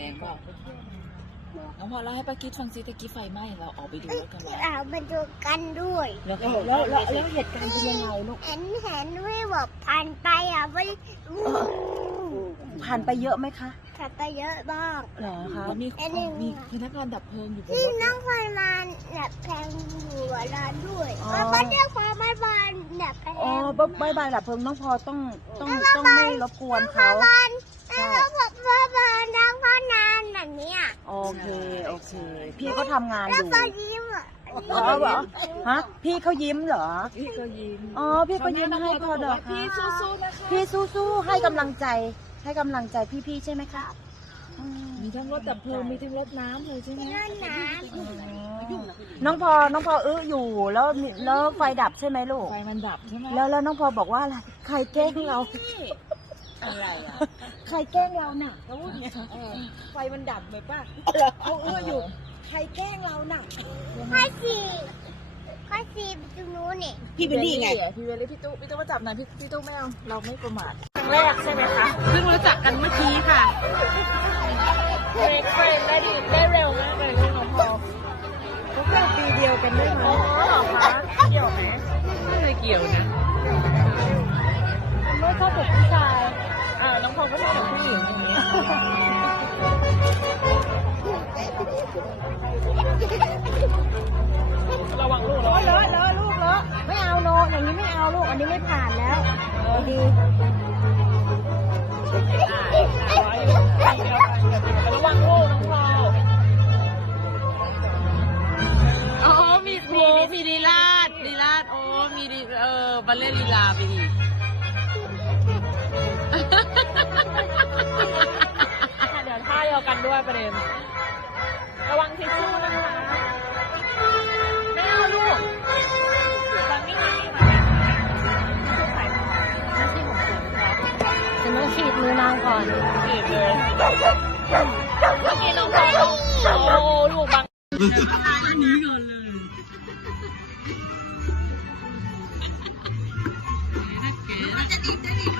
แงบอกน้อพอเราให้ป้ากิดฟังซิตะกี้ไฟไหมเราออกไปดูกันแล้วเราไปดูกันด้วย แล้วแล้วแล้วเหตุการณ์เป็นยังไงลูกเห็นเห็นวิวแบบผ่านไปอ่ะวิผ่านไปเยอะไหมคะผ่านไปเยอะบ้างเหรอคะมีมีพนักงานดับเพลิงอยู่ที่น้องไฟมาดับแพลิงอยู่ร้านด้วยเพราะเรียองความบ้านอลดับเพลิงอ๋อบ้าบานดับเพลิงน้องพอต้องต้องต้องไม่รบกวนเขาใช่อเค โอเค พี่ก็ทำงานอยู่พ่อเหรอฮะ พี่เขายิ้มเหรอ พี่เขายิ้ม อ๋อ พี่เขายิ้มให้พ่อเด้อค่ะ พี่สู้ๆ นะคะพี่สู้ๆ ให้กำลังใจ ให้กำลังใจพี่ๆ ใช่ไหมคะมีทั้งรถดับเพลิงมีทั้งรถน้ำเลยใช่ไหมน้ำ น้องพอน้องพออื้ออยู่ แล้วแล้วไฟดับใช่ไหมลูก ไฟมันดับใช่ไหมแล้ว แล้ว น้องพอบอกว่าอะไร ใครแกล้งเราใครแกล้งเราหนักเขาพูดอย่างเี้ไฟมันดับไหมป้าเขาเอื้ออยู่ ใครแกล้งเราหนักข้อสี่ข้อสี่ไปตรงนู้นเนี่ยพี่เบลลี่ไง พี่เบลลี่พี่ตู้พี่ตู้มาจับนะพี่ตู้ไม่เอา เราไม่ประมาทครั้งแรกใช่ไหมคะเพิ่งรู้จักกันเมื่อกี้ค่ะเร็วได้ดได้เร็วมากเลยน้องพอทุกคนปีเดียวกันได้ไหมอ๋อคะเกี่ยวไหมไม่เกี่ยวนะระวังลูกเลยเลอะเลอะลูกเลอะไม่เอาโลอย่างนี้ไม่เอาลูกอันนี้ไม่ผ่านแล้วดีระวังลูกองพลอ๋อมีโอ้มีลีลาดลีลาดโอ้มีเออบัลเล่ลีลาไปดีเดี๋ยวท่าเดียวกันด้วยประเด็นีดมือนางก่อนบีบเลยโอเคน้องไปโอ้ ลูกบังนี้ก่อนเลยจะดีจะ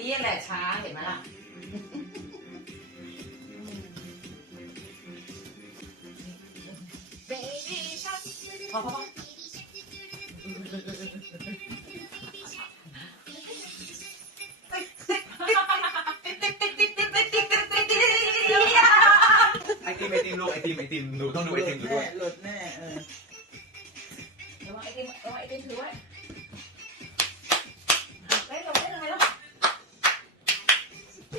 นี้แหละช้าเห็นไหมล่ะพอพอไอติมหนูต้องดูไอติมอยู่ด้วยหลุดแน่เออเดี๋ยวว่าไอติมเดี๋ยวว่าไอติมถือไว้เล่นเราเล่นอะไรแล้ว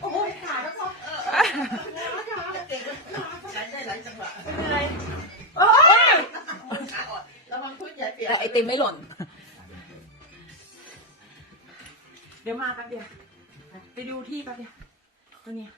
โอ้ยขาแล้วก็ขาแล้วก็เก่งใชได้หลายจังหวะเหนื่อยอ้ยระวังพูดอย่เปียกไอติมไม่หล่น เดี๋ยวมาแป๊บเดียว ไปดูที่แป๊บเดียวตรงนี้